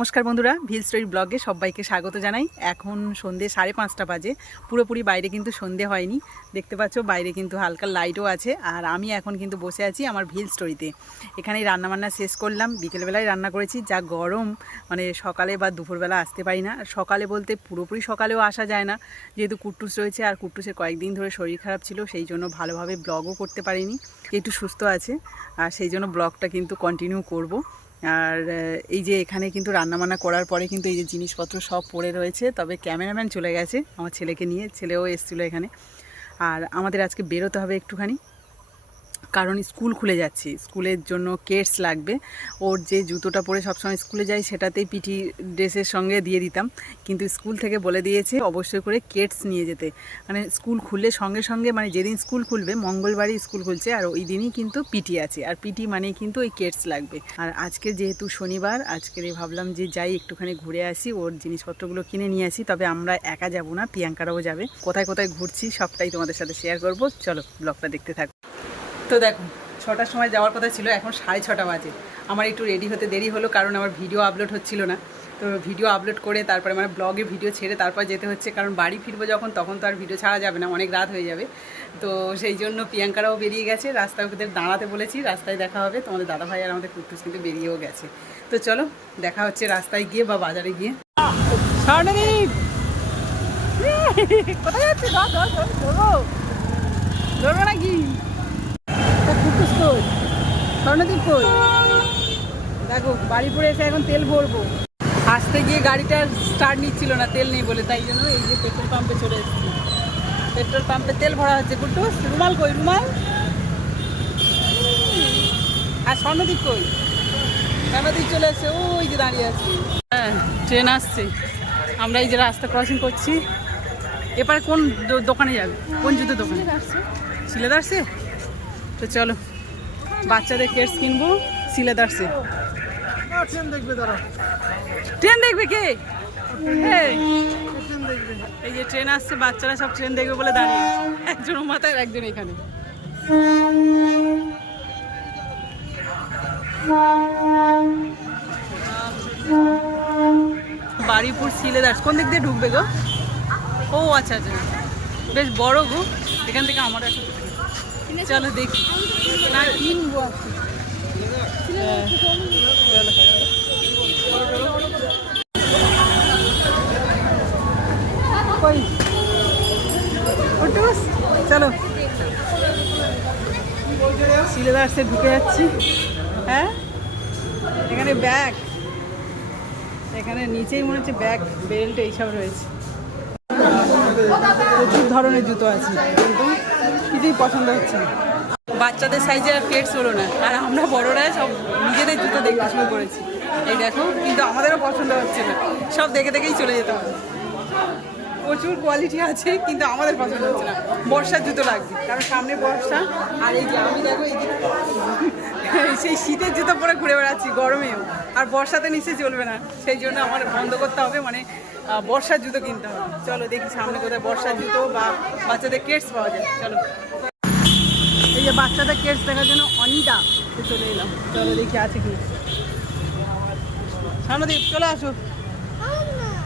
নমস্কার বন্ধুরা, ভিল স্টোরি ব্লগে সবাইকে স্বাগত জানাই। এখন সন্ধে সাড়ে পাঁচটা বাজে, পুরোপুরি বাইরে কিন্তু সন্ধে হয়নি। দেখতে পাচ্ছ, বাইরে কিন্তু হালকা লাইটও আছে, আর আমি এখন কিন্তু বসে আছি আমার ভিল স্টোরিতে। এখানে রান্নাবান্না শেষ করলাম, বিকেলবেলায় রান্না করেছি, যা গরম মানে সকালে বা দুপুরবেলা আসতে পারি না। সকালে বলতে পুরোপুরি সকালেও আসা যায় না, যেহেতু কুট্টুস রয়েছে, আর কুট্টুসের কয়েকদিন ধরে শরীর খারাপ ছিল, সেই জন্য ভালোভাবে ব্লগও করতে পারিনি। একটু সুস্থ আছে, আর সেই জন্য ব্লগটা কিন্তু কন্টিনিউ করব। আর এই যে এখানে কিন্তু রান্নাবান্না করার পরে কিন্তু এই যে জিনিসপত্র সব পড়ে রয়েছে, তবে ক্যামেরাম্যান চলে গেছে, আমার ছেলেকে নিয়ে, ছেলেও এসেছিল এখানে। আর আমাদের আজকে বেরোতে হবে একটুখানি। কারণ স্কুল খুলে যাচ্ছে। স্কুলের জন্য কেটস লাগবে। ওর যে জুতোটা পরে সবসময় স্কুলে যায় সেটাতেই পিটি ড্রেসের সঙ্গে দিয়ে দিতাম। কিন্তু স্কুল থেকে বলে দিয়েছে অবশ্যই করে কেটস নিয়ে যেতে। মানে স্কুল খুললে সঙ্গে সঙ্গে মানে যেদিন স্কুল খুলবে, মঙ্গলবারই স্কুল খুলছে, আর ওই দিনই কিন্তু পিটি আছে। আর পিটি মানেই কিন্তু ওই কেটস লাগবে। আর আজকে যেহেতু শনিবার, আজকে ভাবলাম যে যাই, একটুখানি ঘুরে আসি, ওর জিনিসপত্রগুলো কিনে নিয়ে আসি। তবে আমরা একা যাব না, প্রিয়াঙ্কারাও যাবে। কোথায় কোথায় ঘুরছি, সবটাই তোমাদের সাথে শেয়ার করব। চলো ব্লগটা দেখতে থাকো। তো দেখো ছটার সময় যাওয়ার কথা ছিল এখন সাড়ে ছটা বাজে। আমার একটু রেডি হতে দেরি হলো কারণ আমার ভিডিও আপলোড হচ্ছিল না। তো ভিডিও আপলোড করে তারপরে মানে ব্লগে ভিডিও ছেড়ে তারপর যেতে হচ্ছে কারণ বাড়ি ফিরবো যখন তখন তো আর ভিডিও ছাড়া যাবে না অনেক রাত হয়ে যাবে। তো সেই জন্য প্রিয়াঙ্কারাও বেরিয়ে গেছে রাস্তায় ওদের দাঁড়াতে বলেছি রাস্তায় দেখা হবে। তোমাদের দাদাভাই আর আমাদের কুটুস কিন্তু বেরিয়েও গেছে। তো চলো দেখা হচ্ছে রাস্তায় গিয়ে বা বাজারে গিয়ে। কোথায় যাচ্ছে নাকি? কুটুস কই স্বর্ণদীপ কই দেখো বাড়ি পরে এসে এখন তেল ভরবো। আসতে গিয়ে গাড়িটা স্টার্ট নিচ্ছিল না তেল নেই বলে তাই জন্য এই যে পেট্রোল পাম্পে চলে এসেছি। পেট্রোল পাম্পে তেল ভরা হচ্ছে কুটুস রুমাল কই রুমাল? আর স্বর্ণদীপ কই? স্বর্ণদীপ চলে এসছে ওই যে দাঁড়িয়ে আছে। হ্যাঁ ট্রেন আসছে। আমরা এই যে রাস্তা ক্রসিং করছি। এপারে কোন দোকানে যাবে? কোন জুতো দোকানে? সিলেদার্সে তো চলো বাচ্চাদের কেটস কিনবো সিলেদার্সে। ট্রেন দেখবে তারা ট্রেন দেখবে কে? এই, যে ট্রেন আসছে বাচ্চারা সব ট্রেন দেখবে বলে দাঁড়িয়ে। একজন মাথায় একজন এখানে। বাড়িপুর সিলেদার্স কোন দিক দিয়ে ঢুকবে গো? ও আচ্ছা আচ্ছা। বেশ বড় গো এখান থেকে আমারও একটা চলো দেখি। না কিনবো চলো। সিলেবাসে ঢুকে যাচ্ছি। হ্যাঁ? এখানে ব্যাগ এখানে নিচেই মনে হচ্ছে ব্যাগ বেল্ট এইসব রয়েছে। প্রচুর ধরনের জুতো আছে। কিন্তু কিছুই পছন্দ হচ্ছে বাচ্চাদের সাইজে আর ফেট হলো না। আর আমরা বড়রা সব নিজেদের জুতো দেখতে শুরু করেছি। এই দেখো, কিন্তু আমাদেরও পছন্দ হচ্ছে না। সব দেখে দেখেই চলে যেতে হবে। প্রচুর কোয়ালিটি আছে কিন্তু আমাদের পছন্দ হচ্ছে না। বর্ষার জুতো লাগবে কারণ সামনে বর্ষা আর এই যে আমি দেখো এই যে সেই শীতের জুতো পরে ঘুরে বেড়াচ্ছি গরমেও। আর বর্ষাতে নিশ্চয়ই চলবে না সেই জন্য আমার বন্ধ করতে হবে মানে বর্ষার জুতো কিনতে হবে। চলো দেখি সামনে কোথায় বর্ষার জুতো বা বাচ্চাদের কেটস পাওয়া যায়। চলো। এই যে বাচ্চাদের কেটস দেখার জন্য অনিদা চলে এলাম চলো দেখি আছে কি। সামনে চলে আসো।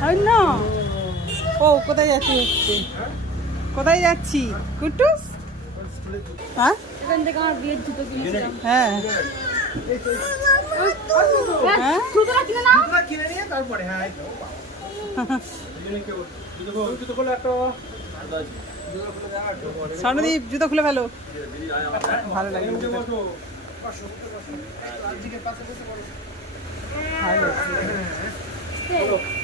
হয় না। ও কোথায় যাচ্ছি হচ্ছে? কোথায় যাচ্ছি? কুটুস? হ্যাঁ? এখান থেকে আমার বিয়ের জুতো কিনেছিলাম। হ্যাঁ। হ্যাঁ জুতোটা কিনে নাও। জুতো কিনে নিয়ে তারপরে হ্যাঁ খুলে স্বর্ণদীপ জুতো খুলে ফেলো। ভালো লাগে ভালো।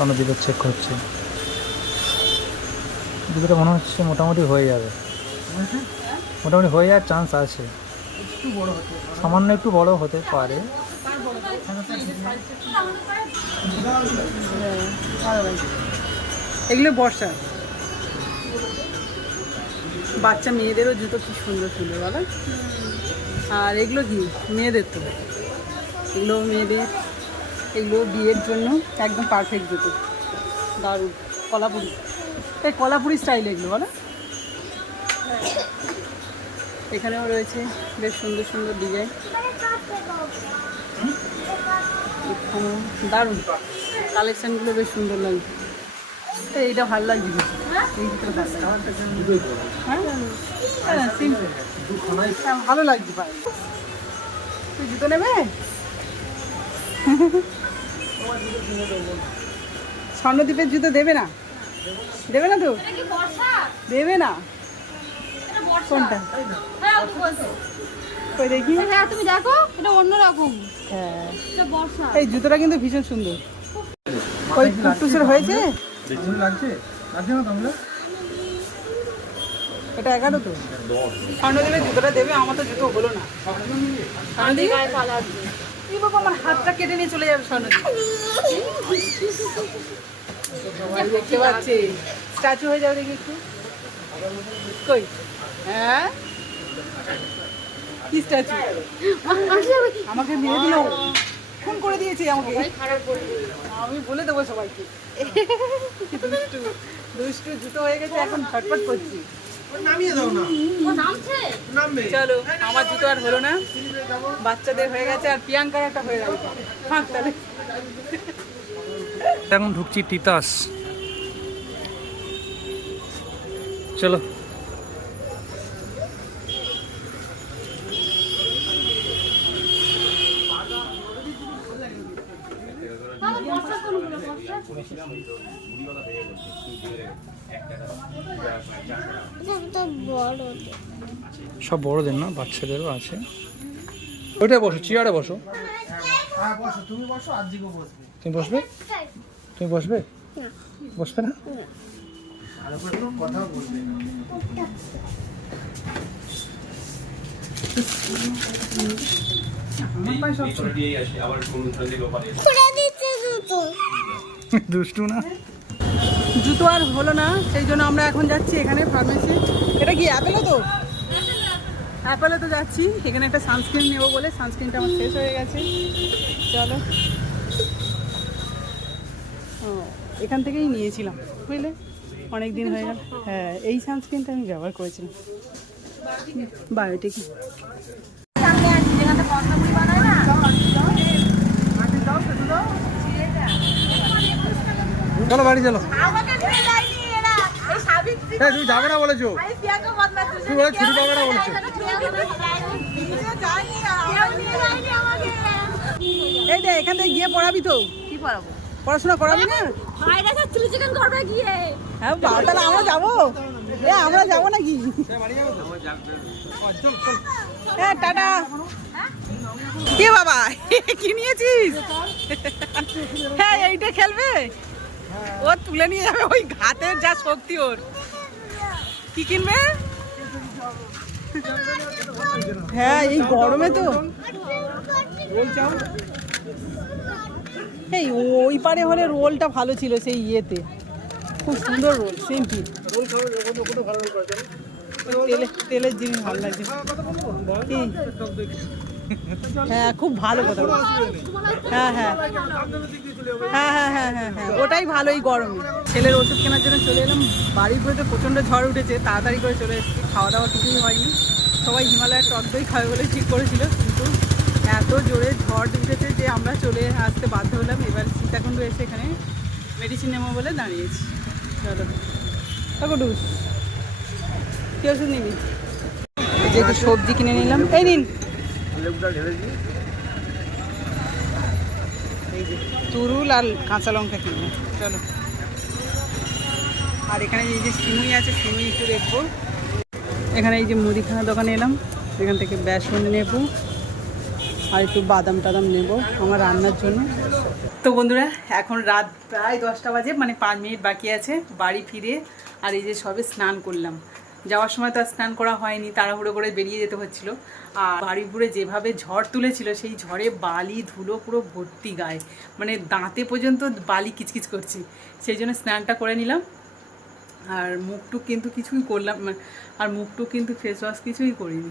স্বর্ণদ্বীপের চেক হচ্ছে দুটোটা মনে হচ্ছে মোটামুটি হয়ে যাবে। মোটামুটি হয়ে যাওয়ার চান্স আছে। সামান্য একটু বড় হতে পারে। এগুলো বর্ষা। বাচ্চা মেয়েদেরও জুতো কি সুন্দর সুন্দর বলো? আর এগুলো কি? মেয়েদের তো। এগুলো মেয়েদের এগুলো বিয়ের জন্য একদম পারফেক্ট জুতো। দারুণ। কলাপুরি। এই কলাপুরি স্টাইল এগুলো বলো। এখানেও রয়েছে বেশ সুন্দর সুন্দর ডিজাইন দারুণ। কালেকশানগুলো বেশ সুন্দর এই, এইটা ভালো জুতোটা ভালো লাগছে। পায়ে। তুই জুতো নেবে? স্বর্ণদ্বীপের জুতো দেবে না? দেবে না তো? দেবে না। কোনটা? হ্যাঁ কই দেখি? হ্যাঁ তুমি দেখো এটা অন্যরকম। হ্যাঁ। এই জুতোটা কিন্তু ভীষণ সুন্দর। ওই টুকটুসের হয়েছে? এটা এগারো তো। স্বর্ণদেবের জুতোটা দেবে আমার তো জুতো হলো না। এই বাবা, আমার হাতটা কেটে নিয়ে চলে যাবে স্ট্যাচু হয়ে যাবে দেখি একটু। কই? হ্যাঁ? কি স্ট্যাচু কি আমাকে মেরে দিল। ফোন করে দিয়েছে আমাকে। আমি বলে দেবো সবাইকে। দুষ্টু। দুষ্টু জুতো হয়ে গেছে, এখন ছটপট করছি। নামিয়ে দাও না। চলো আমার জুতো আর হলো না। বাচ্চাদের হয়ে গেছে আর প্রিয়াঙ্কার একটা হয়ে গেল। ফাঁক তাহলে। এখন ঢুকছি তিতাস। চলো। সব বড়দের না? বাচ্চাদেরও আছে। ওইটা বসো চেয়ারে বসো। হ্যাঁ তুমি বসবে। তুমি বসবে? বসবে? বসবে না? কথা বলবে দুষ্টু না। জুতো আর হলো না, সেই জন্য আমরা এখন যাচ্ছি এখানে ফার্মেসি এটা কি অ্যাপেলো তো? অ্যাপেলো তো যাচ্ছি। এখানে একটা সানস্ক্রিন নেব বলে সানস্ক্রিনটা আমার শেষ হয়ে গেছে। চলো। ও, এখান থেকেই নিয়েছিলাম, বুঝলে? অনেক দিন হয়ে গেল। হ্যাঁ এই সানস্ক্রিনটা আমি ব্যবহার করেছিলাম। বায়োটিক চলো বাড়ি চলো। এই তুমি যাবে না বলেছ। তুমি বলে ছুটি পাবে না বলেছ। এই দে এখান থেকে গিয়ে পড়াবি তো। কি পড়াবো? পড়াশোনা করাবি না? ভাইরা সব চিলি চিকেন করবে গিয়ে। হ্যাঁ বাবা তাহলে আমরা যাব। এ আমরা যাব নাকি? হ্যাঁ টাটা। কে বাবা? কি নিয়েছিস? হ্যাঁ এইটা খেলবে? ও তুলে নিয়ে যাবে, ওই ঘাতের যা শক্তি ওর। কি কিনবে? হ্যাঁ এই গরমে তো। এই ওই পারে হলে রোলটা ভালো ছিল সেই ইয়েতে। খুব সুন্দর রোল সিম্পল রোল খাবে যখন ওখানে ভালো রোল করে তেলে তেলের জিনিস ভালো লাগছে। হ্যাঁ খুব ভালো কথা হ্যাঁ হ্যাঁ। হ্যাঁ হ্যাঁ হ্যাঁ হ্যাঁ হ্যাঁ ওটাই ভালো এই গরমে। ছেলের ওষুধ কেনার জন্য চলে এলাম। বাড়ির ঘরে প্রচণ্ড ঝড় উঠেছে, তাড়াতাড়ি করে চলে এসেছি। খাওয়া দাওয়া কিছুই হয়নি। সবাই হিমালয়ের টক দই খাবে বলে ঠিক করেছিল, কিন্তু এত জোরে ঝড় উঠেছে যে আমরা চলে আসতে বাধ্য হলাম। এবার সীতাকুণ্ড এসে এখানে মেডিসিন নেব বলে দাঁড়িয়েছি। চলো। কাকুডুস কি ওষুধ নিবি? এই যে একটু সবজি কিনে নিলাম। এই নিন। যে তুরুল আর কাঁচা লঙ্কা কিনবো। চলো। আর এখানে এই যে সিমুই আছে সিমুই একটু দেখব। এখানে এই যে মুদিখানা দোকানে এলাম। এখান থেকে বেসন নেব। আর একটু বাদাম টাদাম নেব আমার রান্নার জন্য। তো বন্ধুরা, এখন রাত প্রায় দশটা বাজে মানে পাঁচ মিনিট বাকি আছে, বাড়ি ফিরে, আর এই যে সবে স্নান করলাম। যাওয়ার সময় তো আর স্নান করা হয়নি, তাড়াহুড়ো করে বেরিয়ে যেতে হচ্ছিল। আর বাড়িপুরে যেভাবে ঝড় তুলেছিল, সেই ঝড়ে বালি, ধুলো পুরো ভর্তি গায়ে। মানে দাঁতে পর্যন্ত বালি কিচকিচ করছি। সেই জন্য স্নানটা করে নিলাম। আর মুখটুক কিন্তু কিছুই করলাম, মানে- আর মুখটুক কিন্তু ফেস ওয়াশ কিছুই করিনি।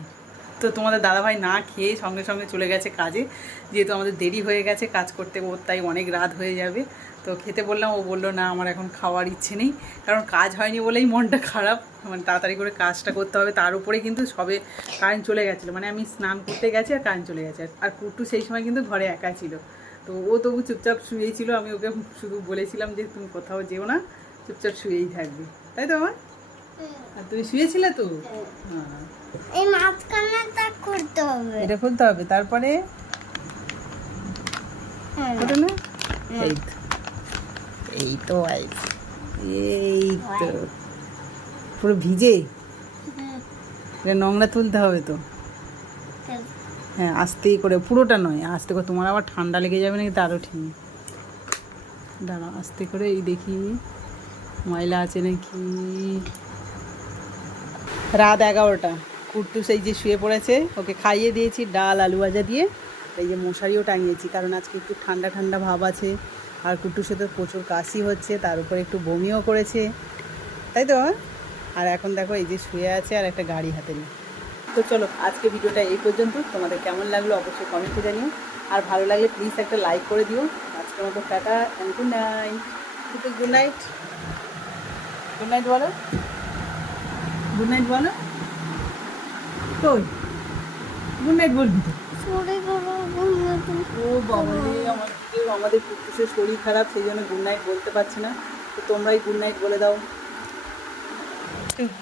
তো তোমাদের দাদাভাই না খেয়ে সঙ্গে সঙ্গে চলে গেছে কাজে। যেহেতু আমাদের দেরি হয়ে গেছে কাজ করতে, ওর তাই অনেক রাত হয়ে যাবে। তো খেতে বললাম ও বলল না আমার এখন খাওয়ার ইচ্ছে নেই। কারণ কাজ হয়নি বলেই মনটা খারাপ। মানে তাড়াতাড়ি করে কাজটা করতে হবে। তার উপরে কিন্তু সবে কারেন্ট চলে গেছিল। মানে আমি স্নান করতে গেছি আর কারেন্ট চলে গেছে। আর কুট্টু সেই সময় কিন্তু ঘরে একা ছিল। তো ও তবু চুপচাপ শুয়েই ছিল আমি ওকে শুধু বলেছিলাম যে তুমি কোথাও যেও না চুপচাপ শুয়েই থাকবে। তাই তো আমার আর তুমি শুয়েছিলে তো? এই মাঝখানেটা করতে হবে। এটা খুলতে হবে। তারপরে? না? এই। এই তো এই তো পুরো ভিজে? এটা নোংরা তুলতে হবে তো? হ্যাঁ আস্তেই করে। পুরোটা নয় আস্তে করে। তোমার আবার ঠান্ডা লেগে যাবে নাকি তারও ঠিক দাঁড়াও আস্তে করে এই দেখি। ময়লা আছে নাকি? রাত এগারোটা। কুট্টু সেই যে শুয়ে পড়েছে ওকে খাইয়ে দিয়েছি ডাল আলু ভাজা দিয়ে। এই যে মশারিও টাঙিয়েছি কারণ আজকে একটু ঠান্ডা ঠান্ডা ভাব আছে। আর কুট্টুর সাথে প্রচুর কাশি হচ্ছে, তার উপরে একটু বমিও করেছে। তাই তো আর এখন দেখো, এই যে শুয়ে আছে আর একটা গাড়ি হাতে নিয়ে। তো চলো, আজকে ভিডিওটা এই পর্যন্ত। তোমাদের কেমন লাগল অবশ্যই কমেন্টে জানিও। আর ভালো লাগলে প্লিজ একটা লাইক করে দিও। আজকের মতো tata and good night good night good night বলো। গুড নাইট বলো। তো গুড নাইট বলবি তো? আমাদের শরীর খারাপ, সেই জন্য গুড নাইট বলতে পারছি না। তো তোমরাই গুড নাইট বলে দাও।